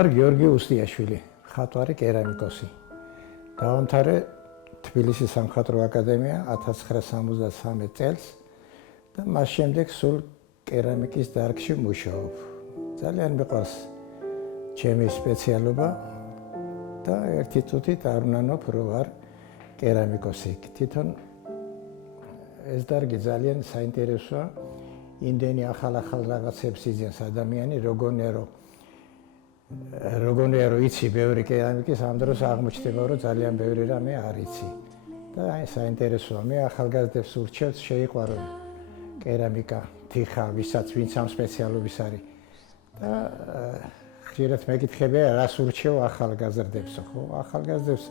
ვარ გიორგი უსტიაშვილი, მხატვარი კერამიკოსი. დავამთავრე თბილისის სამხატვრო აკადემია 1973 წელს და მას შემდეგ სულ კერამიკის დარგში მუშაობ. ძალიან მიყვარს ჩემი სპეციალობა და ერთი წუთით არ ვნანობ, რომ ვარ კერამიკოსი. თვითონ ეს დარგი ძალიან საინტერესოა. იმდენი ახალ რაღაცებს იძენს ადამიანი, როგორია რომ იცი ბევრი კერამიკის, ამ დროს აღმოჩნდება, რომ ძალიან ბევრი რამე არ იცი. და აი საინტერესოა. მე ახალგაზრდებს ურჩევთ შეიყვარონ კერამიკა, თიხა, ვინც ამ სპეციალობის არის. და ხშირად მეკითხებია, რას ურჩევ ახალგაზრდებს, ხო? ახალგაზრდებს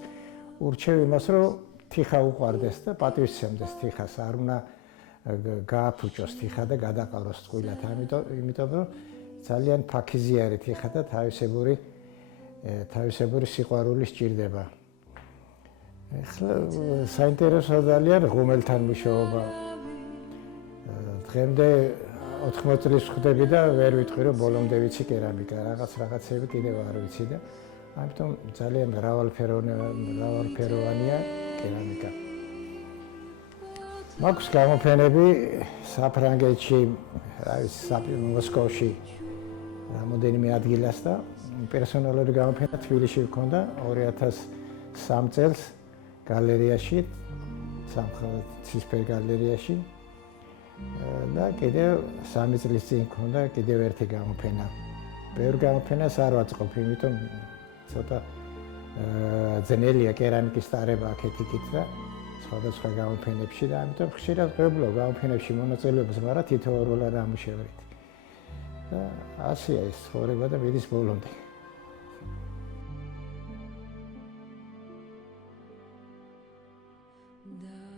ურჩევ იმას, რომ თიხა უყვარდეს და პატივისცემდეს თიხას, არ უნდა გააფუჭოს თიხა და გადაყაროს წყვილად. იმიტომ რომ ძალიან ფაქიზიარი თიხა და თავისებური სიყვარული სჭირდება. ახლა საინტერესოა ძალიან ღუმელთან მუშაობა. დღემდე 80 წლის ვხდები და ვერ ვიტყვი, რომ ბოლომდე ვიცი კერამიკა, რაღაცები კიდევ არ ვიცი და ამიტომ ძალიან მრავალფეროვანია კერამიკა. მაქვს გამოფენები საფრანგეთში, მოსკოვში, რამოდენიმე ადგილას და პერსონალური გამოფენა თბილისში მქონდა 2003 წელს გალერეაში, ცისფერ გალერეაში და კიდევ 3 წლის წინ მქონდა კიდევ ერთი გამოფენა. ბევრ გამოფენას არ ვაწყობ, იმიტომ ცოტა ძნელია კერამიკის ტარება აქეთ-იქით და სხვადასხვა გამოფენებში და ამიტომ ხშირად ვღებულობ გამოფენებში მონაწილეობას, მაგრამ თითოეულად ამუშევრით. და ასეა ეს ცხოვრება და მიდის ბოლომდე. Da